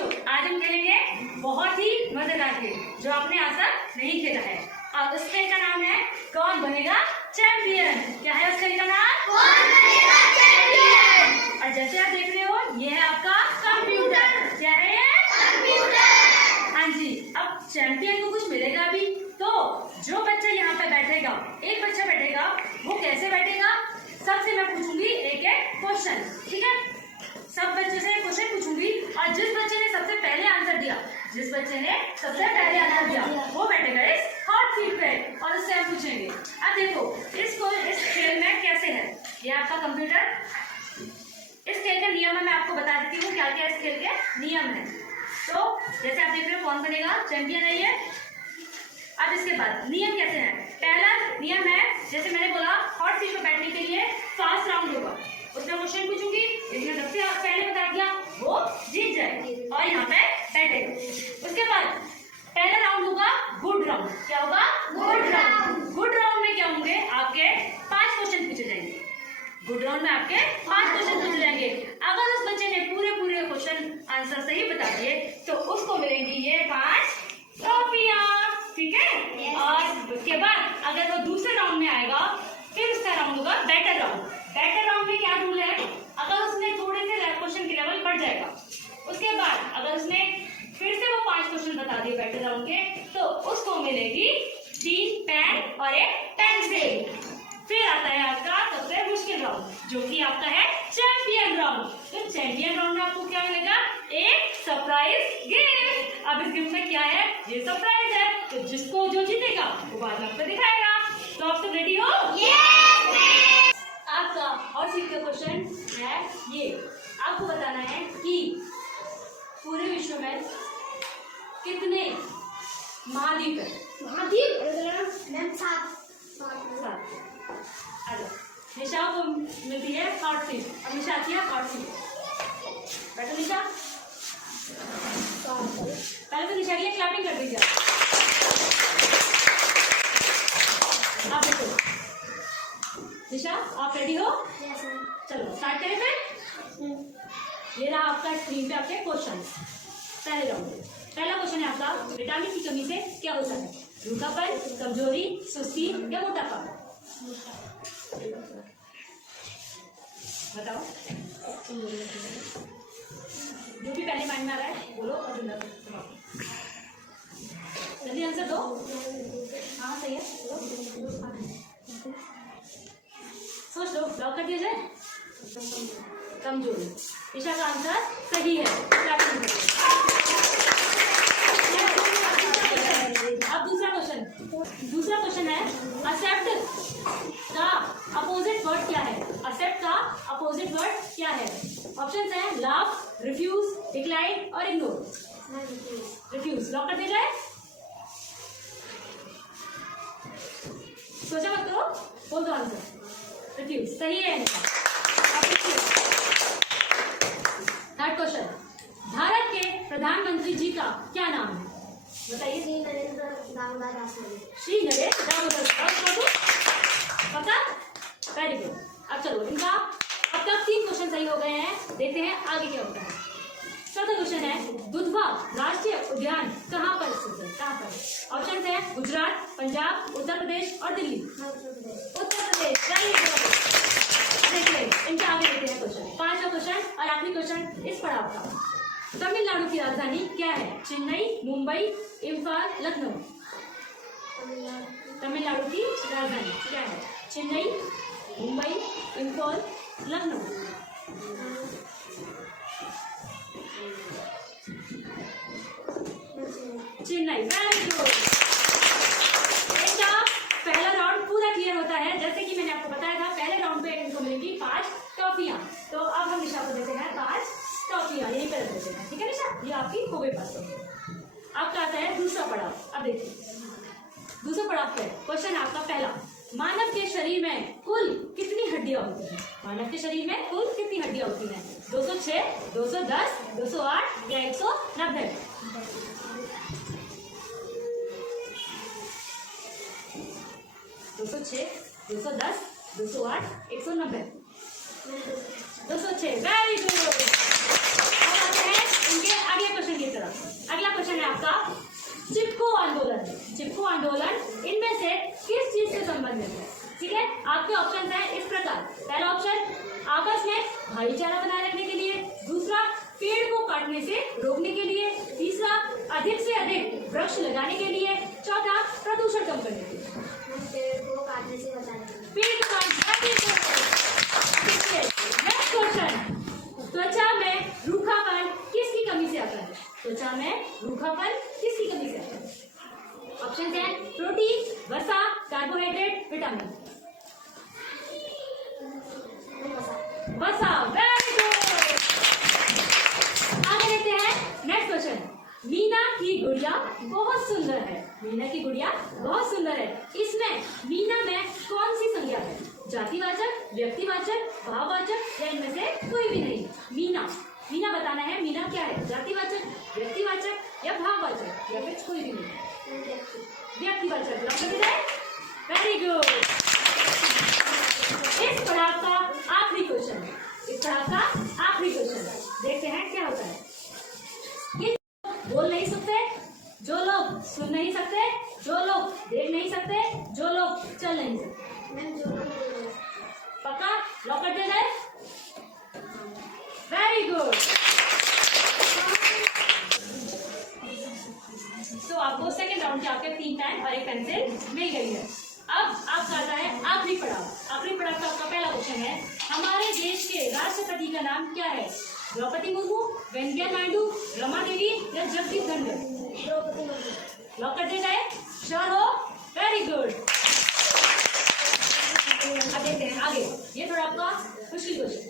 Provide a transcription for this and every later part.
बच्चों, आज हम खेलेंगे बहुत ही मजेदार खेल जो आपने आज तक नहीं खेला है। और उस खेल का नाम है कौन बनेगा चैंपियन। क्या है उस खेल का नाम? कौन बनेगा चैंपियन। और जैसे आप देख रहे हो ये है आपका कंप्यूटर। क्या है ये? कंप्यूटर। हाँ जी। अब चैंपियन को कुछ मिलेगा अभी, तो जो बच्चा यहाँ पे बैठेगा, एक बच्चा बैठेगा, वो कैसे बैठेगा? सबसे मैं पूछूंगी एक एक क्वेश्चन, ठीक है? सब बच्चे से क्वेश्चन पूछूंगी और जिस बच्चे ने सबसे पहले आंसर दिया, वो बैठेगा इस हॉट सीट पे और उससे हम पूछेंगे। अब देखो इस खेल में कैसे है, ये आपका कंप्यूटर। इस खेल का नियम मैं आपको बता देती हूँ क्या क्या इस खेल के नियम है। तो जैसे आप देख रहे हो कौन बनेगा चैंपियन है ये। अब इसके बाद नियम कैसे है? पहला नियम है, जैसे मैंने बोला, हॉट सीट पे बैठने के लिए फास्ट राउंड होगा। उसमें क्वेश्चन पूछूंगी, जिसने सबसे पहले बता दिया वो जीत जाए और यहाँ पे बैठेगा। उसके बाद पहला राउंड होगा गुड राउंड। क्या होगा? Good round. गुड राउंड में क्या होंगे? आपके 5 क्वेश्चन पूछे जाएंगे। गुड राउंड में आपके 5 क्वेश्चन पूछे जाएंगे। अगर उस बच्चे ने पूरे क्वेश्चन आंसर सही बता दिए तो उसको मिलेंगी ये 5 ट्रॉफियां, ठीक है? और उसके बाद अगर वो दूसरे राउंड में आएगा, फिर उसका राउंड होगा बेटर राउंड। बेटर राउंड में क्या रूल है? अगर उसने थोड़े से क्वेश्चन की लेवल बढ़ जाएगा, उसके बाद अगर उसने फिर से वो 5 क्वेश्चन बता दिए बेटर राउंड के, तो उसको मिलेगी 3 पेन और एक पेंसिल। फिर आता है आपका सबसे मुश्किल राउंड जो कि आपका है चैंपियन राउंड। तो चैंपियन राउंड में आपको क्या मिलेगा? एक सरप्राइज गिफ्ट। अब इस गिफ्ट में क्या है? ये सरप्राइज है, तो जिसको जो जीतेगा वो बाद में आपको दिखाएगा। तो आप सब रेडी हो? yes! आपका और सीट का क्वेश्चन है ये, आपको बताना है कि पूरे विश्व में कितने महाद्वीप है? निशा को मिलती है हॉट सीट। अब निशा आती है हॉट सीट। बैठो निशा। पहले तो निशा के लिए क्लैपिंग कर दीजिए। आप देखो निशा, आप रेडी हो? yes, चलो स्टार्ट करें फिर। ये रहा आपका स्क्रीन पे आपके क्वेश्चन। पहले राउंड, पहला क्वेश्चन है आपका, विटामिन की कमी से क्या होता है? रूखापन, कमजोरी, सुस्ती या मोटापा? बताओ, जो भी पहले माइंड में आ रहा है बोलो और जल्दी आंसर दो। हाँ सही है, सोच लो, लॉक कर दिया जाए। कमजोरी। ईशा का आंसर सही है। अब दूसरा क्वेश्चन है, एक्सेप्ट का अपोजिट वर्ड क्या है? एक्सेप्ट का अपोजिट वर्ड क्या है? ऑप्शंस हैं लव, रिफ्यूज, डिक्लाइन और इग्नोर। रिफ्यूज। लॉक कर दिया जाए। सोचा मत करो, बोल दो आंसर। रिफ्यूज सही है। थर्ड क्वेश्चन, भारत के प्रधानमंत्री जी का क्या नाम है? बताइए। श्री नरेंद्र दामोदर दास मोदी। पता? Very good. अब चलो, इनका अब तक 3 क्वेश्चन सही हो गए हैं। देखते हैं आगे क्या होता है। चौथा क्वेश्चन है, दुधवा राष्ट्रीय उद्यान कहाँ पर स्थित है? कहाँ पर? ऑप्शन है गुजरात, पंजाब, उत्तर प्रदेश और दिल्ली। उत्तर प्रदेश। देखिए इनके आगे देखते हैं क्वेश्चन। 5वां क्वेश्चन और आखिरी क्वेश्चन इस पड़ाव का, तमिलनाडु की राजधानी क्या है? चेन्नई, मुंबई, इम्फाल, लखनऊ। तमिलनाडु की राजधानी क्या है? चेन्नई, मुंबई, इम्फाल, लखनऊ। चेन्नई। Very good. इनका पहला राउंड पूरा क्लियर होता है। जैसे कि मैंने आपको बताया था, पहले राउंड पे इनको मिलेंगी 5 ट्रॉफियां। तो अब हम निशा को देते हैं 5 ट्रॉफियां, यही कर देते हैं, ठीक है निशा? ये आपकी हो गई 5 ट्रॉफियां। आपका आता है दूसरा पड़ाव। अब देखिए दूसरा पड़ाव क्या है? क्वेश्चन आपका पहला, मानव के शरीर में कुल कितनी हड्डियां होती हैं? मानव के शरीर में कुल कितनी हड्डियां होती हैं? 206, 210, 208 या 190? 206, 210, 208, 190। 206। Very good. इनके आगे क्वेश्चन आंदोलन इनमें से किस चीज से संबंधित है? ठीक है, आपके ऑप्शन है इस प्रकार। पहला ऑप्शन आपस में भाईचारा बनाए रखने के लिए, दूसरा पेड़ को काटने से रोकने के लिए, तीसरा अधिक से अधिक वृक्ष लगाने के लिए, चौथा प्रदूषण कम करने के लिए। पेड़ को काटने से बचाने के लिए। पेड़ नेक्स्ट क्वेश्चन, त्वचा में रूखापन किसकी कमी से आता है? त्वचा में रूखापन किसकी कमी से आता है? ऑप्शन है प्रोटीन, वसा, कार्बोहाइड्रेट, विटामिन। वसा, वेरी गुड। आगे देखते हैं नेक्स्ट क्वेश्चन। मीना की गुड़िया बहुत सुंदर है। मीना की गुड़िया बहुत सुंदर है। इसमें मीना में कौन सी संज्ञा है? जातिवाचक, व्यक्तिवाचक, भाववाचक या इनमें से कोई भी नहीं? मीना, मीना बताना है मीना क्या है? जातिवाचक, व्यक्तिवाचक या भाववाचक या फिर कोई भी नहीं? व्यक्तिवाचक। Very good. इस पढ़ाव का आखिरी क्वेश्चन, इस पढ़ाव का आखिरी क्वेश्चन देखते हैं क्या होता है। ये बोल नहीं सकते, जो लोग सुन नहीं सकते, जो लोग देख नहीं सकते, जो लोग चल नहीं सकते। पक्का लॉक कर दिया जाए? Very good. तो आपको सेकेंड राउंड के आपके 3 पेन और 1 पेंसिल मिल गई है। अब आपका आता है आखिरी पड़ाव। आखिरी पड़ाव का आपका पहला क्वेश्चन है, हमारे देश के राष्ट्रपति का नाम क्या है? द्रौपदी मुर्मू, वेंकैया नायडू, रमा देवी या जगदीप धनखड़? लॉक कर दिया जाए? श्योर हो? Very good. अब देखते हैं आगे, ये थोड़ा आपका मुश्किल क्वेश्चन।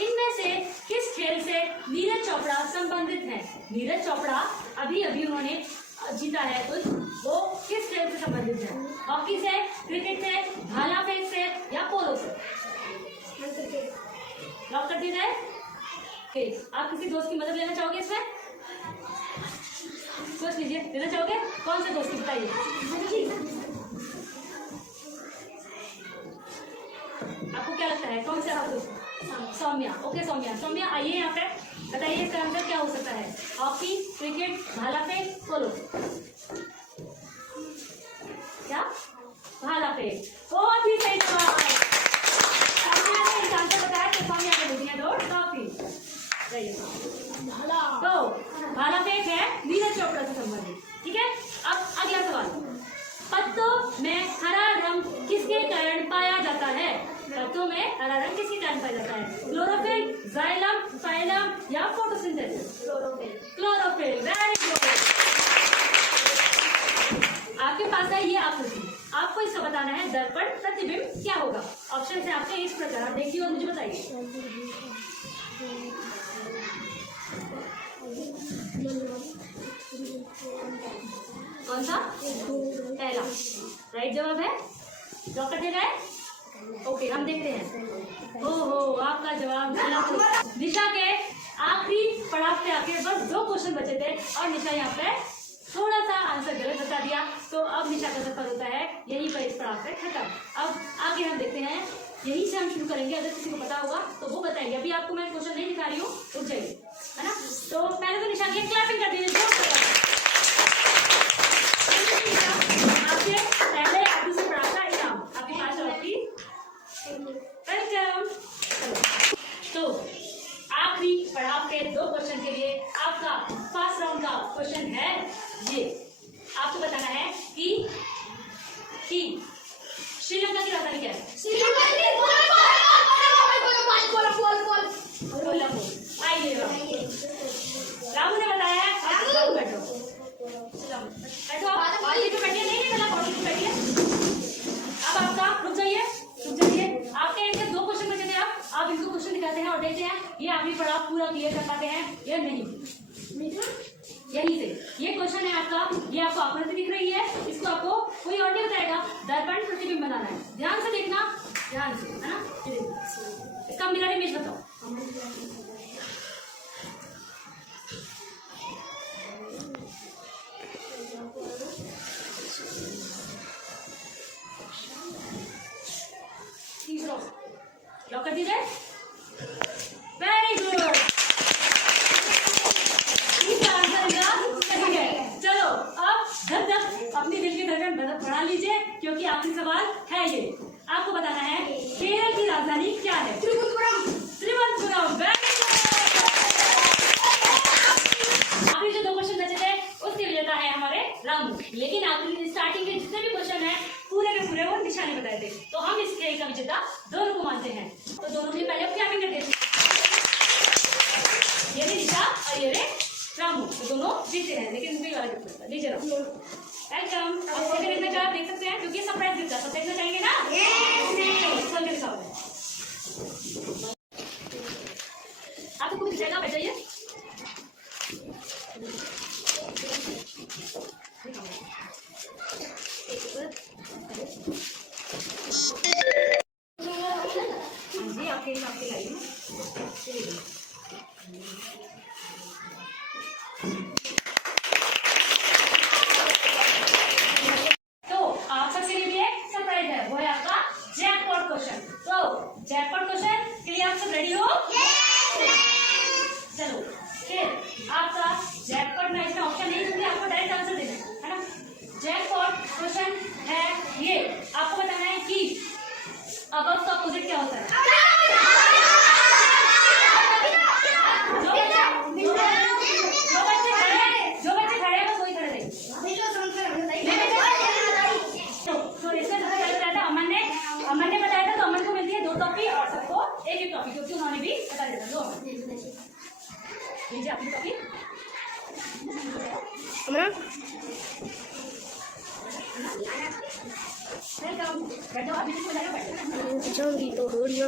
इनमें से किस खेल से नीरज चोपड़ा संबंधित है? नीरज चोपड़ा अभी अभी उन्होंने जीता है, तो वो किस खेल से संबंधित है? हॉकी से, क्रिकेट से, भाला फेंक से या पोलो से? लॉक कर दिया जाए? आप किसी दोस्त की मदद लेना चाहोगे इसमें? सोच लीजिए, लेना चाहोगे? कौन से दोस्त की बताइए? आपको क्या लगता है कौन से आप दोस्त? सौम्या। ओके सौम्या, सौम्या आइए यहाँ पे, बताइए इसका आंसर क्या हो सकता है? हॉकी, क्रिकेट, भाला फेंक, पोलो? क्या? भाला फेंक। बहुत ही सही जवाब। सौम्या ने इस आंसर बताया तो सौम्या को मिली है 2 ट्रॉफी। तो भाला फेंक है नीरज चोपड़ा से संबंधित। ठीक है, अब अगला सवाल, पत्तों में हरा रंग किसके कारण पाया जाता है? पत्तों में हरा रंग किसके कारण पाया जाता है? क्लोरोफिल, जाइलम, फाइलम या फोटोसिंथेसिस? क्लोरोफिल। Very good. आपके पास है ये आकृति, आपको इसका बताना है दर्पण प्रतिबिंब क्या होगा। ऑप्शन है आपके इस प्रकार, आप देखिए और मुझे बताइए। कौन सा? पहला राइट जवाब है। लॉक कर दिया जाए? ओके, हम देखते हैं। ओहो, आपका जवाब गलत। निशा के आखिरी पड़ाव पे आके बस 2 क्वेश्चन बचे थे और निशा यहाँ पे थोड़ा सा आंसर गलत बता दिया, तो अब निशा का सफर होता है यहीं पर इस पड़ाव पे खत्म। अब आगे हम देखते हैं, यहीं से हम शुरू करेंगे। अगर किसी को पता होगा तो वो बताएंगे। अभी आपको मैं क्वेश्चन नहीं दिखा रही हूँ, रुक जाइए, है ना। तो पहले तो निशा की क्लैपिंग कर दीजिए। आपके पहले आदि से पढ़ा था इनाम आपके पास आपकी वेलकम। तो आखिरी पड़ाव के 2 क्वेश्चन के लिए आपका फर्स्ट राउंड का क्वेश्चन है ये। आपको बताना है कि श्रीलंका की राजधानी क्या है? आइए रामू ने बताया है। बैठो बैठो, आप बैठिए। नहीं बैठिए। अब आपका रुक जाइए। आपके इनके 2 क्वेश्चन बचे थे। आप इनको क्वेश्चन दिखाते हैं और देखते हैं ये आखिरी पड़ाव पूरा क्लियर कर पाते हैं या नहीं। यहीं से ये क्वेश्चन है आपका, ये आपको आकृति दिख रही है, इसको आपको कोई और नहीं बताएगा, दर्पण प्रतिबिंब बनाना है। ध्यान से देखना, ध्यान से, है ना। इसका मिरर इमेज बताओ। लॉक कर दीजिए। वेरी गुड, इसका आंसर सही है। चलो अब धक धक अपनी दिल की धड़कन बढ़ा लीजिए, क्योंकि आखिरी सवाल है ये। आपको बताना है केरल की राजधानी क्या है? त्रिवंतपुरम। आखिरी जो 2 क्वेश्चन बचे थे उसके विजेता है हमारे रामू। लेकिन आखिरी स्टार्टिंग के जितने भी क्वेश्चन है पूरे के पूरे वो निशानी बताए थे, तो हम इस खेल का विजेता दोनों को मानते हैं। तो दोनों ने पहले क्लैपिंग कर दी। ये रे निशा और ये रे रामू, तो दोनों जीते हैं, लेकिन भी वाला गिफ्ट लीजिए रामू। वेलकम। अब सेकंड में आप देख सकते हैं, क्योंकि सरप्राइज गिफ्ट है। सब देखना चाहेंगे ना? खोल के दिखाओ। आपको कुछ दिखेगा, बैठ जाइए। जी आपके लाइए। तो आप सबके लिए भी एक सरप्राइज है, वो है आपका जैकपॉट क्वेश्चन। तो जैकपॉट क्वेश्चन के लिए आप सब रेडी हो? चलो फिर आपका जैकपॉट में इसमें ऑप्शन नहीं दूंगी, आपको डायरेक्ट आंसर देना है ना। जैकपॉट क्वेश्चन है ये, आपको बताना है कि अबव का अपोजिट क्या होता है? जो बच्चे खड़े हैं वो वही खड़े रहेंगे। अमन ने बताया था, तो अमन को मिलती है 2 टॉफी और सबको 1-1 टॉफी, क्योंकि उन्होंने भी बता दिया था। लो लीजिए अपनी टॉफी। वेलकम। बैठो, अभी हो जाएगा, बैठो। तो हो रही है।